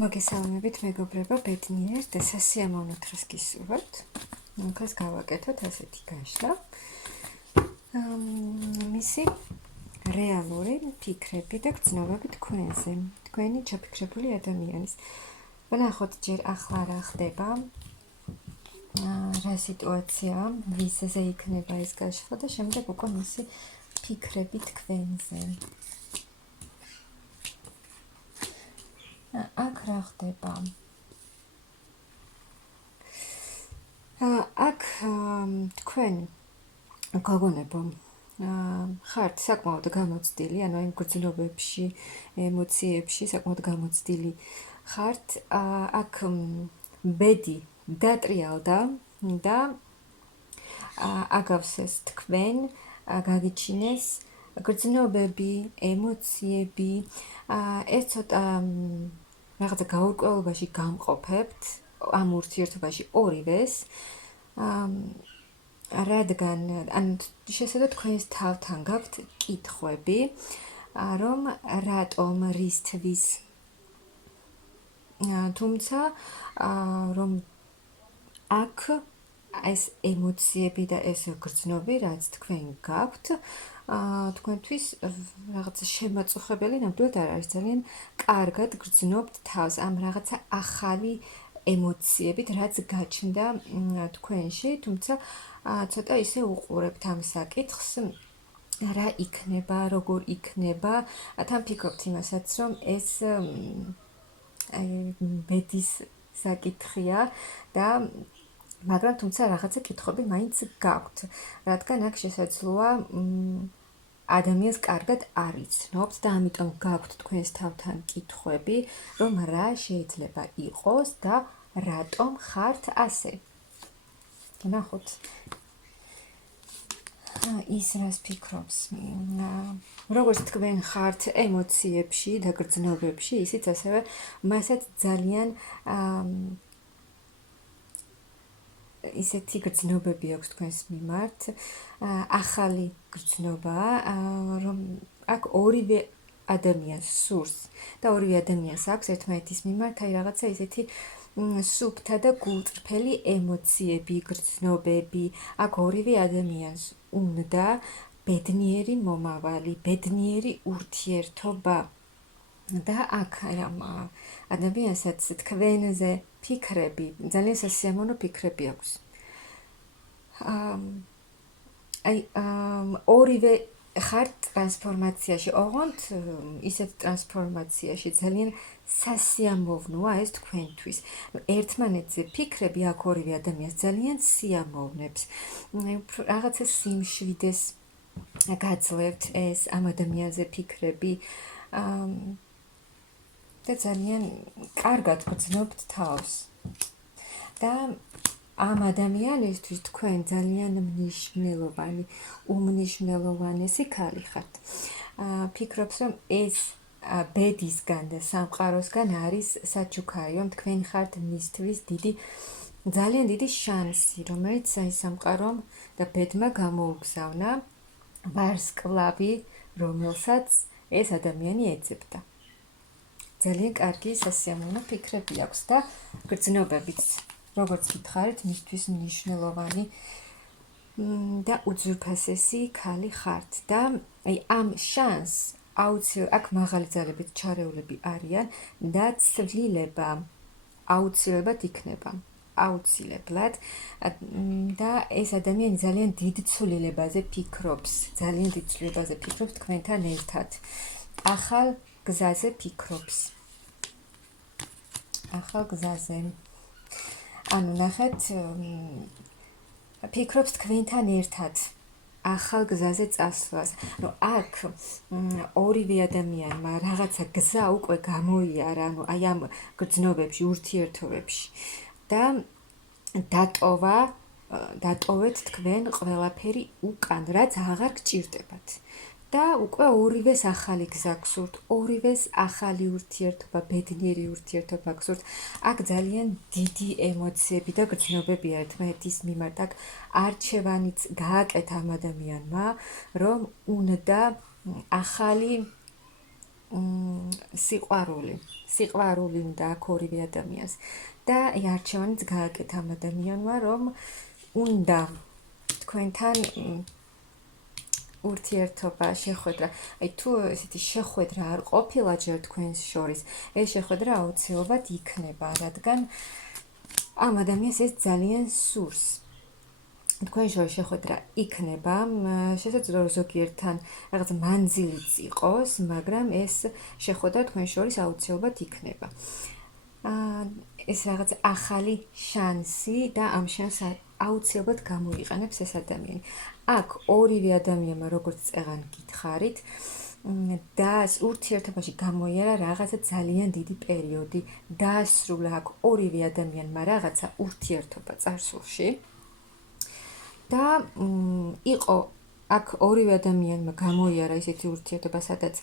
მოგესალმებით მეგობრებო, ბედნიერ და სასიამოვნო დღეს გისურვებთ. დღეს გავაკეთოთ ასეთი გაშლა. მისი რეალური ფიქრები და გრძნობები თქვენზე, თქვენი ჩაფიქრებული ადამიანის. ვნახოთ ჯერ ახლა რა ხდება, რა სიტუაცია, ვისზე იქნება ეს გაშლა და შემდეგ უკვე მისი ფიქრები თქვენზე. აქ რა ხდება? აქ თქვენ გოგონებო ხართ საკმაოდ გამოცდილი, ანუ იმ გრძნობებში, ემოციებში საკმაოდ გამოცდილი ხართ. აქ ბედი დატრიალდა და აგავსეს თქვენ, გაგიჩინეს გრძნობები, ემოციები. ეს ცოტა რაღაცა გაურკვევლობაში გამყოფებთ ამ ურთიერთობაში ორივეს. რადგან შესაძლოა თქვენს თავთან გაქვთ კითხვები, რომ რატომ, რისთვის. თუმცა რომ აქ ეს ემოციები და ეს გრძნობი, რაც თქვენ გაქვთ, თქვენთვის რაღაცა შემაწუხებელი ნამდვილად არ არის. ძალიან კარგად გრძნობთ თავს ამ რაღაცა ახალი ემოციებით, რაც გაჩნდა თქვენში, თუმცა ცოტა ისე უყურებთ ამ საკითხს, რა იქნება, როგორ იქნება. თან ფიქრობთ იმასაც, რომ ეს ბედის საკითხია და მაგრამ თუმცა რაღაცა კითხვები მაინც გაქვთ, რადგან აქ შესაძლოა ადამიანს კარგად არ იცნობთ და ამიტომ გაქვთ თქვენს თავთან კითხვები, რომ რა შეიძლება იყოს და რატომ ხართ ასე. ნახოთ. ის რას ფიქრობს, როგორც თქვენ ხართ ემოციებში და გრძნობებში, ისიც ასევე მასაც ძალიან ისეთი გრძნობები აქვს თქვენს მიმართ, ახალი გრძნობაა, რომ აქ ორივე ადამიანს სურს და ორივე ადამიანს აქვს ერთმანეთის მიმართ აი რაღაცა ისეთი სუფთა და გულწრფელი ემოციები, გრძნობები. აქ ორივე ადამიანს უნდა ბედნიერი მომავალი, ბედნიერი ურთიერთობა. და აქ ამ ადამიანსაც თქვენზე ფიქრები, ძალიან სასიამოვნო ფიქრები აქვს. აი ორივე ხართ ტრანსფორმაციაში, ოღონდ ისეთ ტრანსფორმაციაში ძალიან სასიამოვნოა ეს თქვენთვის. ერთმანეთზე ფიქრები აქ ორივე ადამიანს ძალიან სიამოვნებს. რაღაცა სიმშვიდეს გაძლევთ ეს ამ ადამიანზე ფიქრები. და ძალიან კარგად გრძნობთ თავს. და ამ ადამიანისთვის თქვენ ძალიან მნიშვნელოვანი, უმნიშვნელოვანესი ქალი ხართ. ფიქრობს, რომ ეს ბედისგან და სამყაროსგან არის საჩუქარი, რომ თქვენ ხართ მისთვის ძალიან დიდი შანსი, რომელიც აი სამყარომ და ბედმა გამოუგზავნა ვარსკვლავი, რომელსაც ეს ადამიანი ეძებდა. ძალიან კარგი სასიამოვნო ფიქრები აქვს და გრძნობებიც, როგორც გითხარით, მისთვის მნიშვნელოვანი და უძვირფასესი ქალი ხართ. და აი ამ შანსს აქ მაღალი ძალებით ჩარეულები არიან და ცვლილება აუცილებლად იქნება. აუცილებლად და ეს ადამიანი ძალიან დიდ ცვლილებაზე ფიქრობს, თქვენთან ერთად. ახალ გზაზე ფიქრობს. ახალ გზაზე. ანუ ნახეთ, ფიქრობს თქვენთან ერთად ახალ გზაზე წასვლას. რომ აქ ორივე ადამიანმა რაღაცა გზა უკვე გამოიარა, ანუ აი ამ გრძნობებში, ურთიერთობებში და დატოვეთ თქვენ ყველაფერი უკან, რაც აღარ გჭირდებათ. და უკვე ორივეს ახალი გზა გსურთ, ორივეს ახალი ურთიერთობა, ბედნიერი ურთიერთობა გსურთ. აქ ძალიან დიდი ემოციები და გრძნობებია ერთმანეთის მიმართ. აქ არჩევანიც გააკეთა ამ ადამიანმა, რომ უნდა ახალი სიყვარული უნდა აქ ორივე ადამიანს და არჩევანიც გააკეთ ამ ადამიანმა, რომ უნდა თქვენთან ურთიერთობა, შეხვედრა, აი თუ ესეთი შეხვედრა არ ყოფილა ჯერ თქვენს შორის, ეს შეხვედრა აუცილებლად იქნება, რადგან ამ ადამიანს ეს ძალიან სურს. თქვენ შორის შეხვედრა იქნება, შესაძლოა ზოგიერთთან რაღაც მანძილიც იყოს, მაგრამ ეს შეხვედრა თქვენ შორის აუცილებლად იქნება. ეს რაღაც ახალი შანსი და ამ შანსს აუცილებლად გამოიყენებს ეს ადამიანი. აქ ორივე ადამიანმა როგორც წეღან გითხარით და ურთიერთობაში გამოიარა რაღაცა ძალიან დიდი პერიოდი, დაასრულა აქ ორივე ადამიანმა რაღაცა ურთიერთობა წარსულში. და იყო აქ ორივე ადამიანმა გამოიარა ისეთი ურთიერთობა, სადაც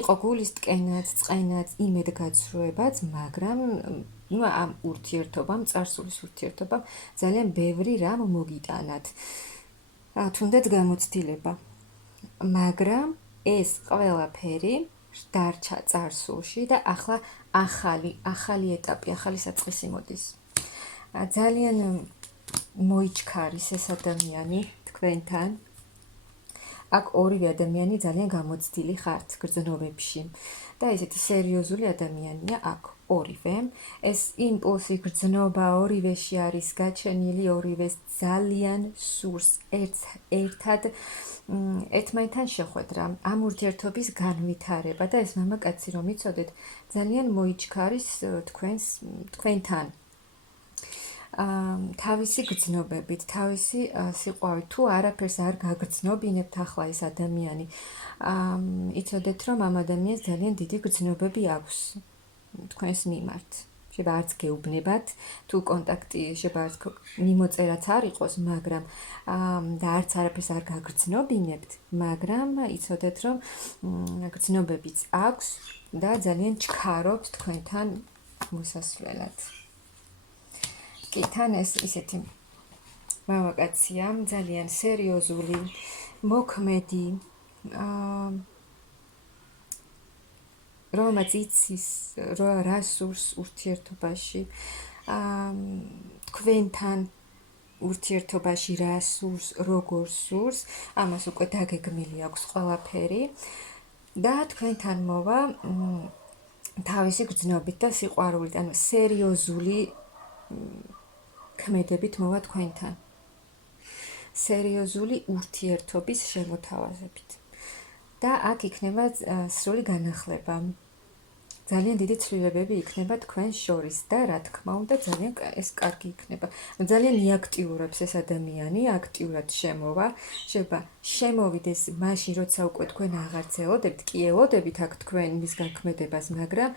იყო გულისტკენაც, წყენაც, იმედგაცრუებაც, მაგრამ ამ ურთიერთობამ, წარსულის ურთიერთობამ ძალიან ბევრი რამ მოგიტანათ. თუნდაც გამოცდილება. მაგრამ ეს ყველაფერი დარჩა წარსულში და ახლა ახალი ეტაპი, ახალი საწყისი მოდის. ძალიან მოიჩქარის ეს ადამიანი თქვენთან. აქ ორივე ადამიანი ძალიან გამოცდილი ხართ გრძნობებში და ესეთი სერიოზული ადამიანია აქ ორივე. ეს იმპულსი, გრძნობა ორივეში არის გაჩენილი, ორივეს ძალიან სურს ერთად ერთმანეთთან შეხვედრა, ამ ურთიერთობის განვითარება და ეს მამაკაცი რომ იცოდეთ, ძალიან მოიჩქარის თქვენთან. თავისი გრძნობებით, თავისი სიყვარულით, თუ არაფერს არ გაგრძნობინებთ ახლა ეს ადამიანი, იცოდეთ რომ ამ ადამიანს ძალიან დიდი გრძნობები აქვს თქვენს მიმართ. შეიძლება არც გეუბნებათ, თუ კონტაქტი შეიძლება არც მიმოწერაც არ იყოს, მაგრამ და არც არაფერს არ გაგრძნობინებთ, მაგრამ იცოდეთ რომ გრძნობებიც აქვს და ძალიან ჩქარობს თქვენთან მოსასვლელად. კი, თან ეს ისეთი მამაკაცია, ძალიან სერიოზული, მოქმედი, რომელმაც იცის რა სურს ურთიერთობაში, თქვენთან ურთიერთობაში რა სურს, როგორ სურს, ამას უკვე დაგეგმილი აქვს ყველაფერი და თქვენთან მოვა თავისი გრძნობით და სიყვარულით, ანუ სერიოზული ქმედებით მოვა თქვენთან. სერიოზული ურთიერთობის შემოთავაზებით. და აქ იქნება სრული განახლება. ძალიან დიდი ცვლილებები იქნება თქვენ შორის და რა თქმა უნდა ძალიან ეს კარგი იქნება. ძალიან იაქტიურებს ეს ადამიანი, აქტიურად შემოვა. შეიძლება შემოვიდეს მაშინ, როცა უკვე თქვენ აღარც ელოდებთ, კი ელოდებით აქ თქვენ მის გაქმედებას, მაგრამ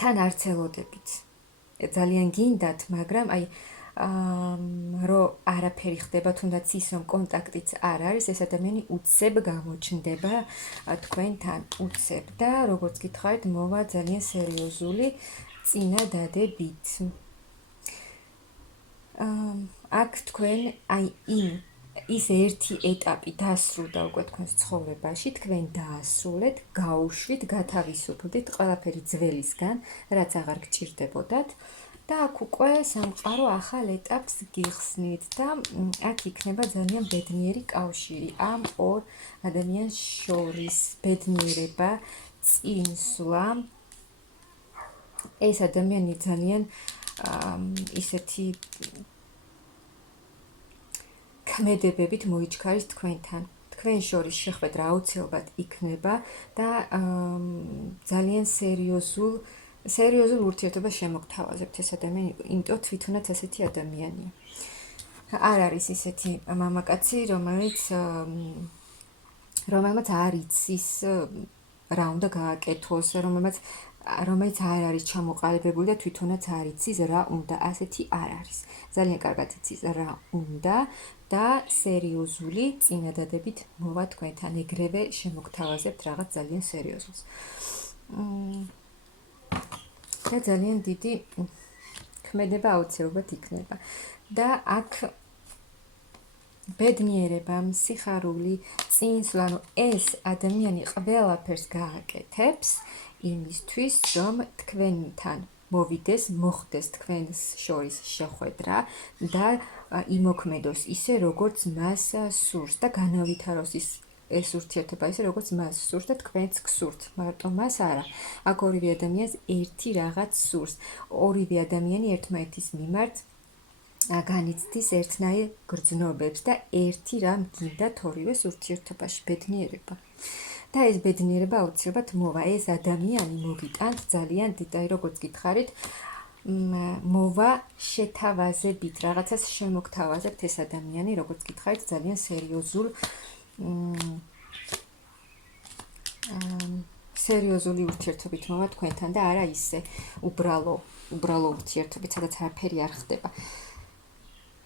თან არც ელოდებით. ძალიან გინდათ, მაგრამ აი რო არაფერი ხდება, თუნდაც ის რომ კონტაქტიც არ არის, ეს ადამიანი უცებ გამოჩნდება თქვენთან, უცებ და როგორც გითხარით, მოვა ძალიან სერიოზული წინადადებით. აქ თქვენ აი ის ერთი ეტაპი დასრულდა უკვე თქვენს ცხოვრებაში, თქვენ დაასრულეთ, გაუშვით, გათავისუფლდით ყველაფერი ძველისგან, რაც აღარ გჭირდებოდათ. და აქ უკვე სამყარო ახალ ეტაპს გიხსნით და აქ იქნება ძალიან ბედნიერი კავშირი ამ ორ ადამიანს შორის, ბედნიერება, წინსვლა. ეს ადამიანი ძალიან ისეთი ქმედებებით მოიჩქარის თქვენთან. თქვენ შორის შეხვედრა აუცილებლად იქნება და ძალიან სერიოზულ ურთიერთობას შემოგთავაზებთ ეს ადამიანი, იმიტომ თვითონაც ასეთი ადამიანია. არ არის ისეთი მამაკაცი, რომელმაც არ იცის რა უნდა გააკეთოს, რომელიც არ არის ჩამოყალიბებული და თვითონაც არ იცის რა უნდა, ასეთი არ არის. ძალიან კარგად იცის რა უნდა და სერიოზული წინადადებით მოვა თქვენთან, ეგრევე შემოგთავაზებთ რაღაც ძალიან სერიოზულს. და ძალიან დიდი ქმედება აუცილებლად იქნება. და აქ ბედნიერება, სიხარული, წინსვლა, ეს ადამიანი ყველაფერს გააკეთებს იმისთვის, რომ თქვენთან მოვიდეს, მოხდეს თქვენს შორის შეხვედრა და იმოქმედოს ისე, როგორც მას სურს და განავითაროს ეს ურთიერთობა ისე, როგორც მას სურს და თქვენც გსურთ, მარტო მას არა. აქ ორივე ადამიანს ერთი რაღაც სურს. ორივე ადამიანი ერთმანეთის მიმართ განიცდის ერთნაირ გრძნობებს და ერთი რამ გინდათ ორივეს ურთიერთობაში, ბედნიერება. და ეს ბედნიერება აუცილებლად მოვა. ეს ადამიანი მოგიტანთ ძალიან დიდ, აი როგორც გითხარით, მოვა შეთავაზებით, რაღაცას შემოგთავაზებთ ეს ადამიანი, როგორც გითხარით, ძალიან სერიოზული ურთიერთობით მოვა თქვენთან და არა ისე უბრალო ურთიერთობით, სადაც არაფერი არ ხდება.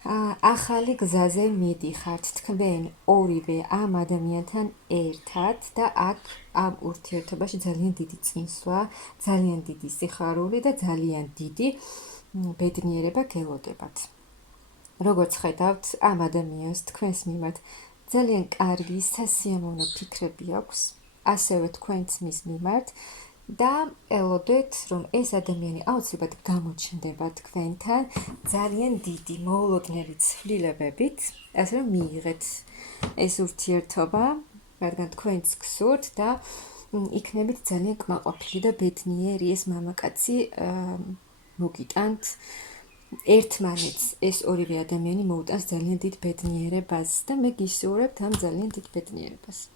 ახალი გზაზე მიდიხართ თქვენ ორივე ამ ადამიანთან ერთად და აქ ამ ურთიერთობაში ძალიან დიდი წინსვლა, ძალიან დიდი სიხარული და ძალიან დიდი ბედნიერება გელოდებათ. როგორც ხედავთ, ამ ადამიანს თქვენს მიმართ ძალიან კარგი სასიამოვნო ფიქრები აქვს, ასევე თქვენც მის მიმართ და ელოდეთ, რომ ეს ადამიანი აუცილებლად გამოჩნდება თქვენთან ძალიან დიდი მოულოდნელი ცვლილებებით, ასე რომ მიიღეთ ეს ურთიერთობა, რადგან თქვენც გსურთ და იქნებით ძალიან კმაყოფილი და ბედნიერი ეს მამაკაცი მოგიტანთ ერთმანეთს, ეს ორივე ადამიანი მოუტანს ძალიან დიდ ბედნიერებას და მე გისურვებთ ამ ძალიან დიდ ბედნიერებას.